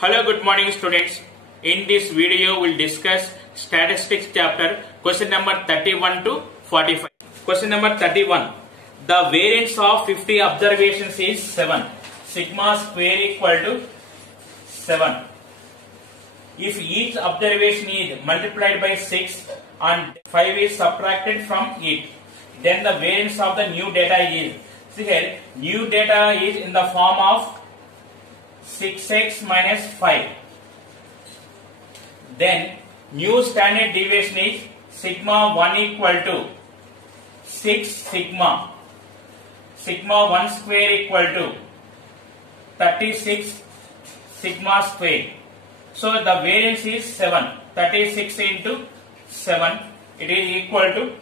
Hello, good morning students. In this video we'll discuss statistics chapter question number 31 to 45. Question number 31. The variance of 50 observations is 7. Sigma square equal to 7. If each observation is multiplied by 6 and 5 is subtracted from it, then the variance of the new data is, see here, new data is in the form of 6x minus 5. Then new standard deviation is sigma 1 equal to 6 sigma 1 square equal to 36 sigma square. So the variance is 7. 36 into 7, it is equal to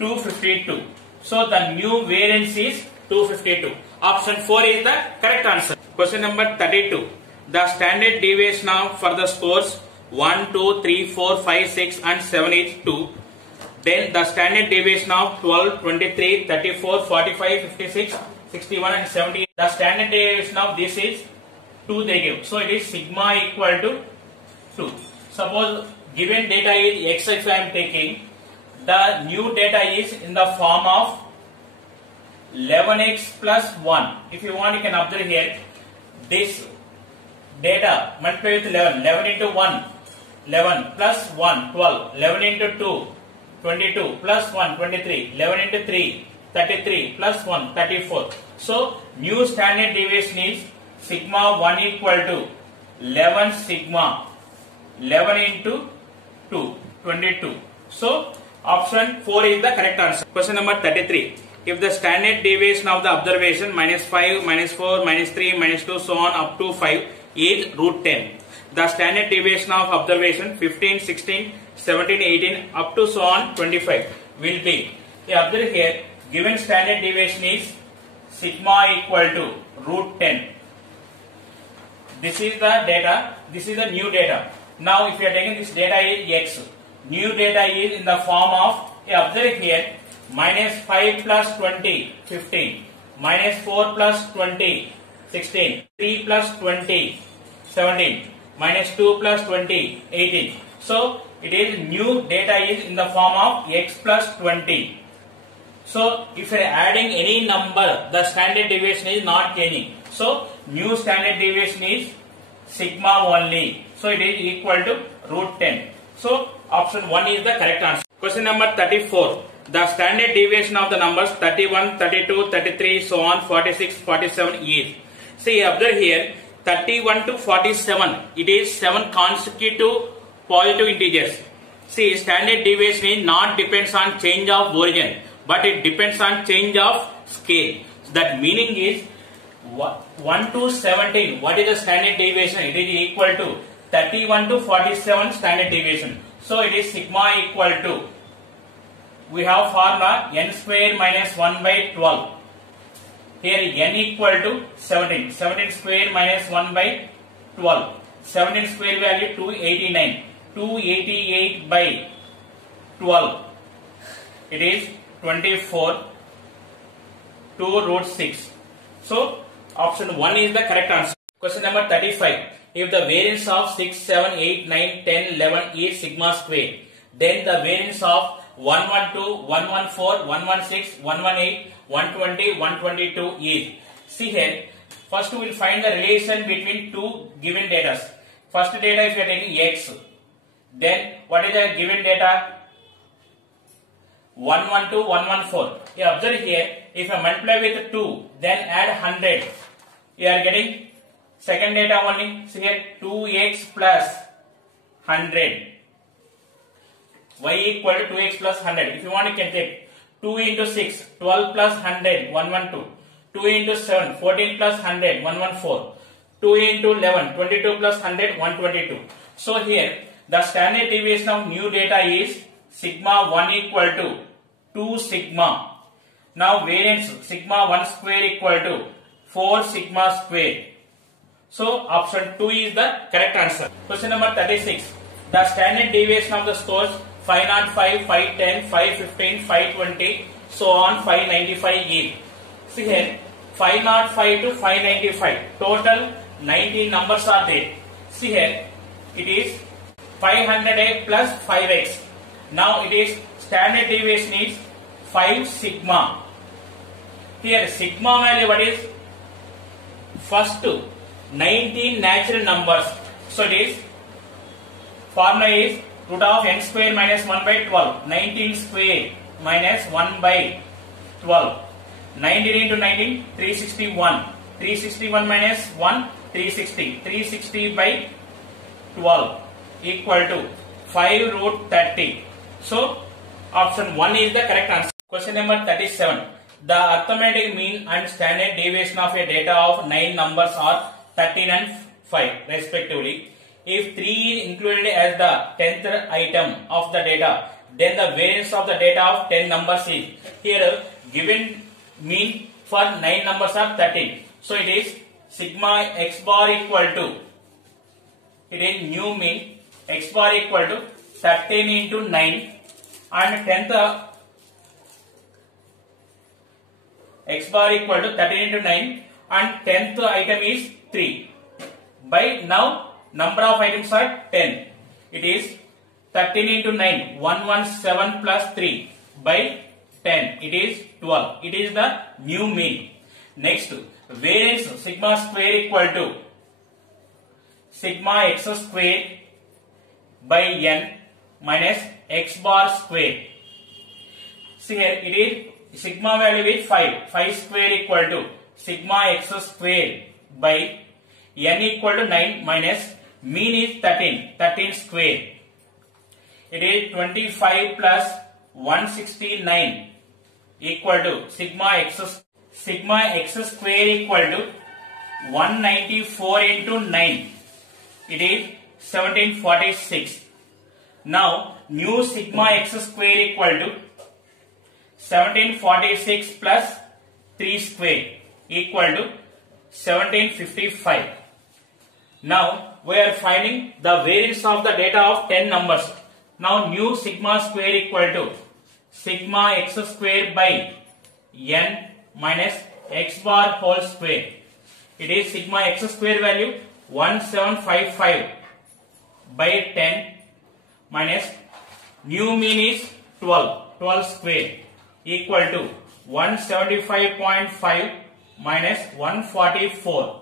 252. So the new variance is 252. Option 4 is the correct answer. Question number 32. The standard deviation of for the scores 1, 2, 3, 4, 5, 6 and 7 is 2. Then the standard deviation of 12, 23, 34, 45, 56, 61 and 70. The standard deviation of this is 2 they give. So it is sigma equal to 2. Suppose given data is x if I am taking, the new data is in the form of 11x plus 1. If you want, you can observe here. This data multiply with 11. 11 into 1, 11 plus 1, 12. 11 into 2, 22 plus 1, 23. 11 into 3, 33 plus 1, 34. So new standard deviation is sigma 1 equal to 11 sigma 11 into 2, 22. So option 4 is the correct answer. Question number 33. If the standard deviation of the observation minus 5, minus 4, minus 3, minus 2, so on up to 5 is root 10. The standard deviation of observation 15, 16, 17, 18 up to so on 25 will be. Observe here, given standard deviation is sigma equal to root 10. This is the data, this is the new data. Now if you are taking this data is x, new data is in the form of, observe here, minus 5 plus 20, 15, minus 4 plus 20, 16, 3 plus 20, 17, minus 2 plus 20, 18. So it is new data is in the form of x plus 20. So if you are adding any number, the standard deviation is not changing. So new standard deviation is sigma only. So it is equal to root 10. So option 1 is the correct answer. Question number 34. The standard deviation of the numbers 31, 32, 33, so on 46, 47 is. See, observe here, 31 to 47, it is 7 consecutive positive integers. See, standard deviation is not depends on change of origin, but it depends on change of scale. So that meaning is 1 to 17, what is the standard deviation? It is equal to 31 to 47 standard deviation. So it is sigma equal to, we have formula n square minus 1 by 12. Here n equal to 17. 17 square minus 1 by 12. 17 square value 289. 288 by 12. It is 24. 2 root 6. So option 1 is the correct answer. Question number 35. If the variance of 6, 7, 8, 9, 10, 11 is sigma square, then the variance of 112, 114, 116, 118, 120, 122 is. See here, first we will find the relation between two given data. First data if you are taking x, then what is the given data? 112, 114. You observe here, if I multiply with 2, then add 100. You are getting second data only. See here, 2x plus 100. Y equal to 2x plus 100. If you want, you can take 2 into 6, 12 plus 100, 112. 2 into 7, 14 plus 100, 114. 2 into 11, 22 plus 100, 122. So here, the standard deviation of new data is sigma 1 equal to 2 sigma. Now variance sigma 1 square equal to 4 sigma square. So option 2 is the correct answer. Question number 36. The standard deviation of the scores 505, 510, 515, 520, so on 595 is. See here, 505 to 595. Total 19 numbers are there. See here, it is 500x plus 5x. Now it is standard deviation is 5 sigma. Here sigma value what is? First 19 natural numbers. So it is formula is root of n square minus 1 by 12. 19 square minus 1 by 12. 19 into 19, 361. 361 minus 1, 360. 360 by 12 equal to 5 root 30. So option 1 is the correct answer. Question number 37. The arithmetic mean and standard deviation of a data of 9 numbers are 13 and 5 respectively. If 3 is included as the 10th item of the data, then the variance of the data of 10 numbers is. Here given mean for 9 numbers are 13. So it is sigma x bar equal to, it is new mean x bar equal to 13 into 9 and 10th x bar equal to 13 into 9 and 10th item is 3. By now number of items are 10. It is 13 into 9, 117 plus 3 by 10. It is 12. It is the new mean. Next, variance sigma square equal to sigma x square by n minus x bar square. See here, it is sigma value is 5. 5 square equal to sigma x square by n equal to 9 minus mean is 13. 13 square. It is 25 plus 169 equal to sigma x square equal to 194 into 9. It is 1746. Now new sigma x square equal to 1746 plus 3 square equal to 1755. Now we are finding the variance of the data of 10 numbers. Now new sigma square equal to sigma x square by n minus x bar whole square. It is sigma x square value 1755 by 10 minus new mean is 12 square equal to 175.5 minus 144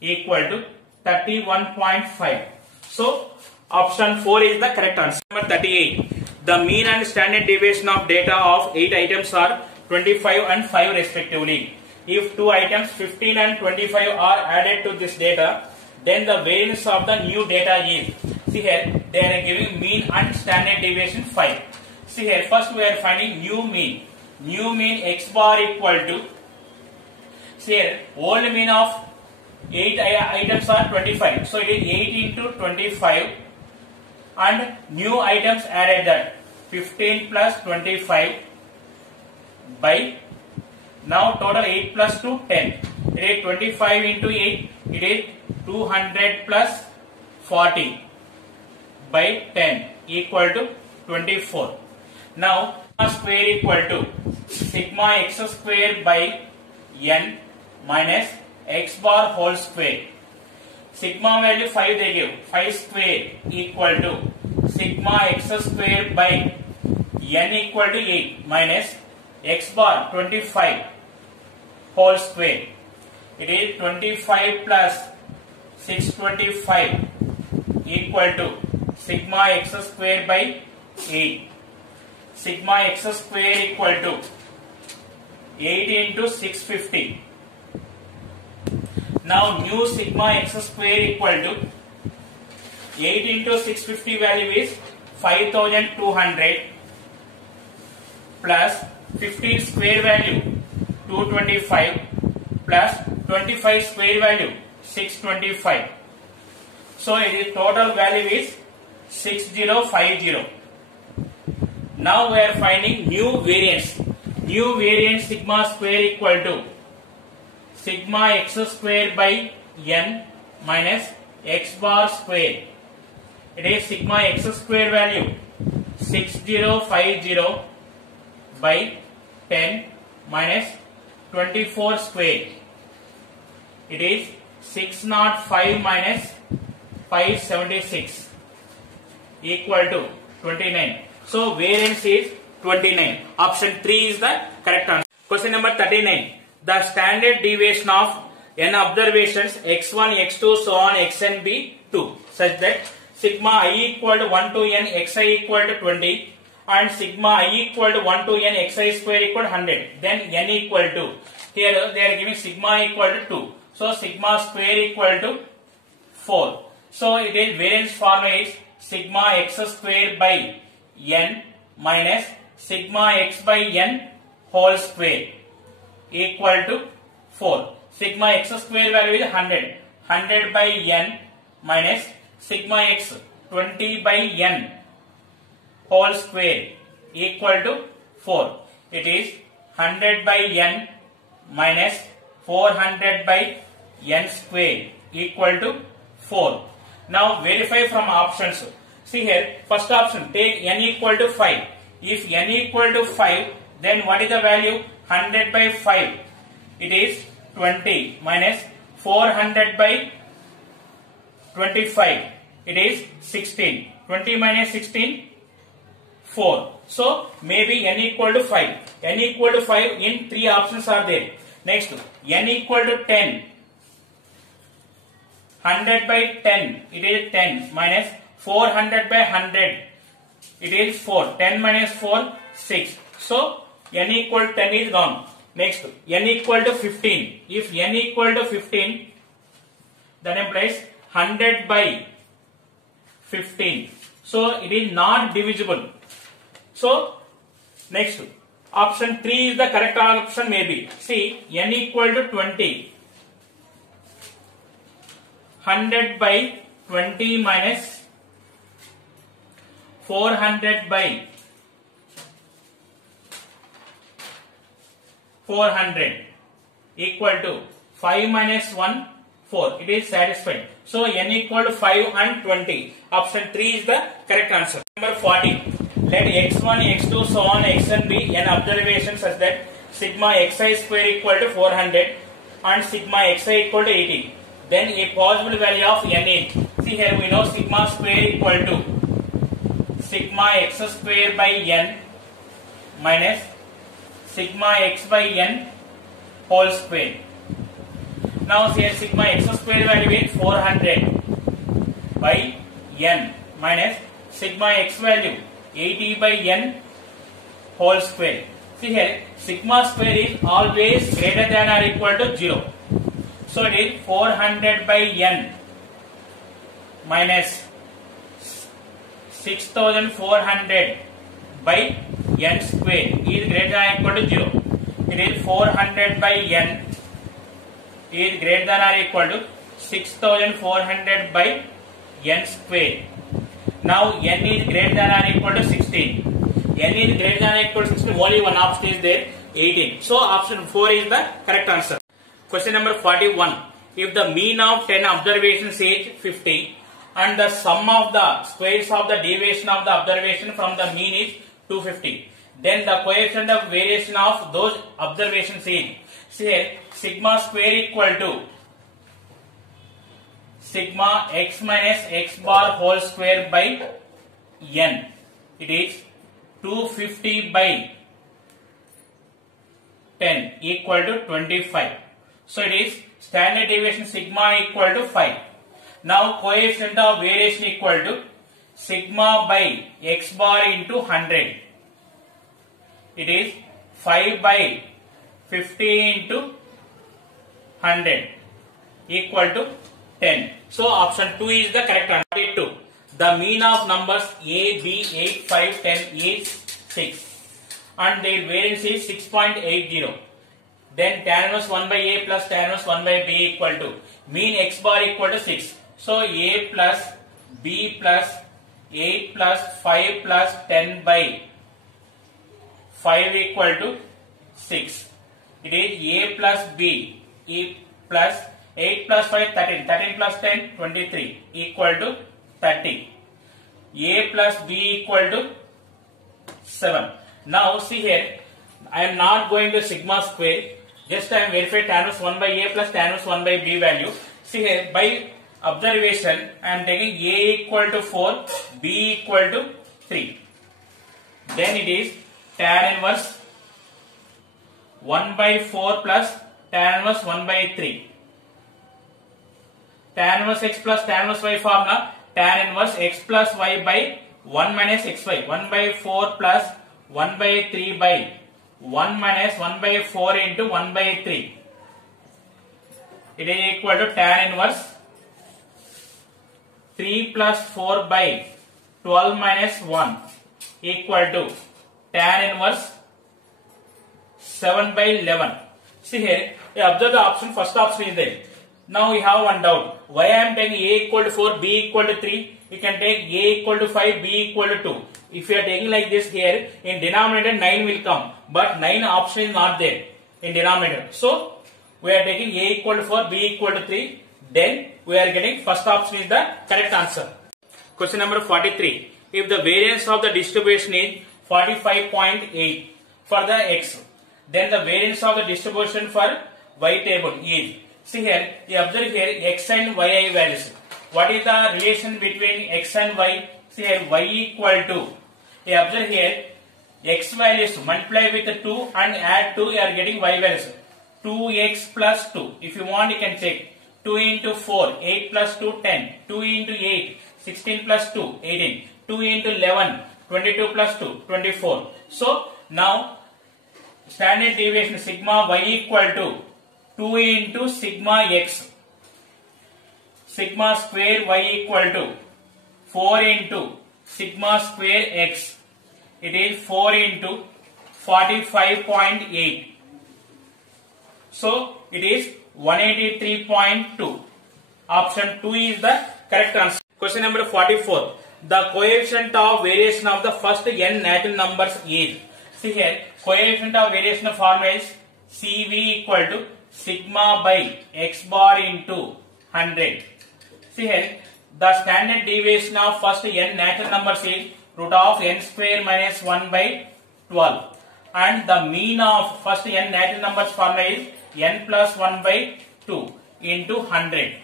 equal to 31.5. So option 4 is the correct answer. Number 38. The mean and standard deviation of data of 8 items are 25 and 5 respectively. If 2 items 15 and 25 are added to this data, then the variance of the new data is. See here, they are giving mean and standard deviation 5. See here, first we are finding new mean. New mean x bar equal to, see here, old mean of 8 items are 25. So it is 8 into 25 and new items added that 15 plus 25 by, now total 8 plus 2 10. It is 25 into 8. It is 200 plus 40 by 10 equal to 24. Now square equal to sigma x square by n minus x bar whole square. Sigma value 5 they give. 5 square equal to sigma x square by n equal to 8 minus x bar 25 whole square. It is 25 plus 625 equal to sigma x square by 8. Sigma x square equal to 8 into 650. Now new sigma x square equal to 8 into 650 value is 5200 plus 15 square value 225 plus 25 square value 625. So the total value is 6050. Now we are finding new variance. New variance sigma square equal to sigma x square by n minus x bar square. It is sigma x square value 6050 by 10 minus 24 square. It is 605 minus 576 equal to 29. So variance is 29. Option 3 is the correct answer. Question number 39. The standard deviation of n observations x1, x2, so on xn be 2 such that sigma I equal to 1 to n xi equal to 20 and sigma I equal to 1 to n xi square equal to 100. Then n equal to, here they are giving sigma equal to 2. So sigma square equal to 4. So it is variance formula is sigma x square by n minus sigma x by n whole square equal to 4. Sigma x square value is 100. 100 by n minus sigma x 20 by n whole square equal to 4. It is 100 by n minus 400 by n square equal to 4. Now verify from options. See here, first option, take n equal to 5. If n equal to 5, then what is the value? 100 by 5. It is 20 minus 400 by 25. It is 16. 20 minus 16, 4. So maybe n equal to 5. N equal to 5 in 3 options are there. Next, n equal to 10. 100 by 10. It is 10 minus 400 by 100. It is 4. 10 minus 4, 6. So n equal to 10 is gone. Next, n equal to 15. If n equal to 15, that implies 100 by 15. So it is not divisible. So next, option 3 is the correct option maybe. See, n equal to 20. 100 by 20 minus 400 by 400 equal to 5 minus 1, 4. It is satisfied. So n equal to 5 and 20. Option 3 is the correct answer. Number 40. Let x1, x2, so on xn be an observation such that sigma xi square equal to 400 and sigma xi equal to 80. Then a possible value of n is. See here we know sigma square equal to sigma x square by n minus sigma x by n whole square. Now here sigma x square value is 400 by n minus sigma x value 80 by n whole square. See here sigma square is always greater than or equal to 0. So it is 400 by n minus 6400 by n square is greater than or equal to 0. It is 400 by n is greater than or equal to 6400 by n square. Now n is greater than or equal to 16. N is greater than or equal to 16. Only one option is there, 18. So option 4 is the correct answer. Question number 41. If the mean of 10 observations is 50 and the sum of the squares of the deviation of the observation from the mean is 250, then the coefficient of variation of those observations is, see here, sigma square equal to sigma x minus x bar whole square by n. It is 250 by 10 equal to 25. So it is standard deviation sigma equal to 5. Now coefficient of variation equal to sigma by x bar into 100. It is 5 by 50 into 100 equal to 10. So option 2 is the correct answer. 2. The mean of numbers a, b, 8, 5, 10 is 6 and their variance is 6.80. Then tan inverse 1 by a plus tan inverse 1 by b equal to mean x bar equal to 6. So a plus b plus 8 plus 5 plus 10 by 5 equal to 6. It is a plus b, e plus 8 plus 5, 13, 13 plus 10, 23 equal to 30. A plus b equal to 7. Now see here, I am not going to sigma square, just I am verifying tan inverse 1 by a plus tan inverse 1 by b value. See here, by observation, I am taking A equal to 4, B equal to 3. Then it is tan inverse 1 by 4 plus tan inverse 1 by 3. Tan inverse x plus tan inverse y formula, tan inverse x plus y by 1 minus xy. 1 by 4 plus 1 by 3 by 1 minus 1 by 4 into 1 by 3. It is equal to tan inverse 3 plus 4 by 12 minus 1 equal to tan inverse 7 by 11. See here, you observe the option, first option is there. Now we have one doubt. Why I am taking A equal to 4, B equal to 3? You can take A equal to 5, B equal to 2. If you are taking like this here, in denominator 9 will come. But 9 option is not there in denominator. So, we are taking A equal to 4, B equal to 3. Then, we are getting first option is the correct answer. Question number 43. If the variance of the distribution is 45.8 for the x, then the variance of the distribution for y table is, see here, you observe here x and yi values. What is the relation between x and y? See here, y equal to, you observe here, x values multiply with 2 and add 2, you are getting y values. 2x plus 2. If you want, you can check. 2 into 4, 8 plus 2, 10. 2 into 8, 16 plus 2, 18. 2 into 11, 22 plus 2, 24. So, now, standard deviation sigma y equal to 2 into sigma x. Sigma square y equal to 4 into sigma square x. It is 4 into 45.8. So, it is 183.2. Option 2 is the correct answer. Question number 44. The coefficient of variation of the first n natural numbers is. See here, coefficient of variation formula is Cv equal to sigma by x bar into 100. See here, the standard deviation of first n natural numbers is root of n square minus 1 by 12. And the mean of first n natural numbers formula is n plus 1 by 2 into 100.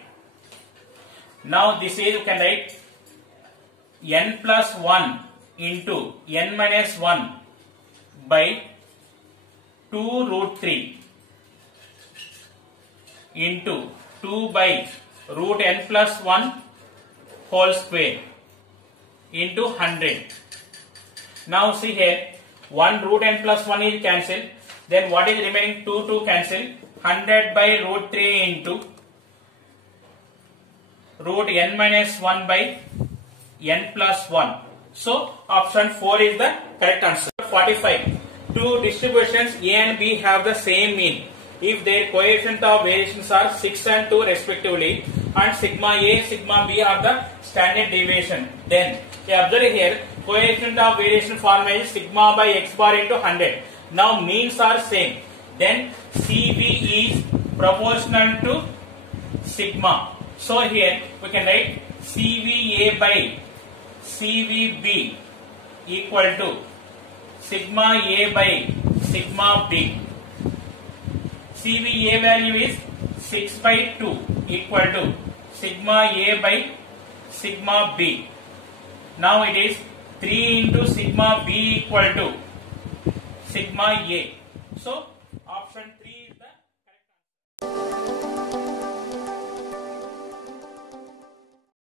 Now this is, you can write n plus 1 into n minus 1 by 2 root 3 into 2 by root n plus 1 whole square into 100. Now see here, 1 root n plus 1 is cancelled. Then what is remaining? 2 cancel. 100 by root 3 into root n minus 1 by n plus 1. So, option 4 is the correct answer. 45. Two distributions A and B have the same mean if their coefficient of variations are 6 and 2 respectively, and sigma A, sigma B are the standard deviation. Then, observe here, coefficient of variation formula is sigma by x bar into 100. Now, means are same. Then, Cv is proportional to sigma. So, here we can write Cva by Cvb equal to sigma A by sigma B. Cva value is 6 by 2 equal to sigma A by sigma B. Now it is 3 into sigma B equal to sigma A. So option 3 is the correct answer.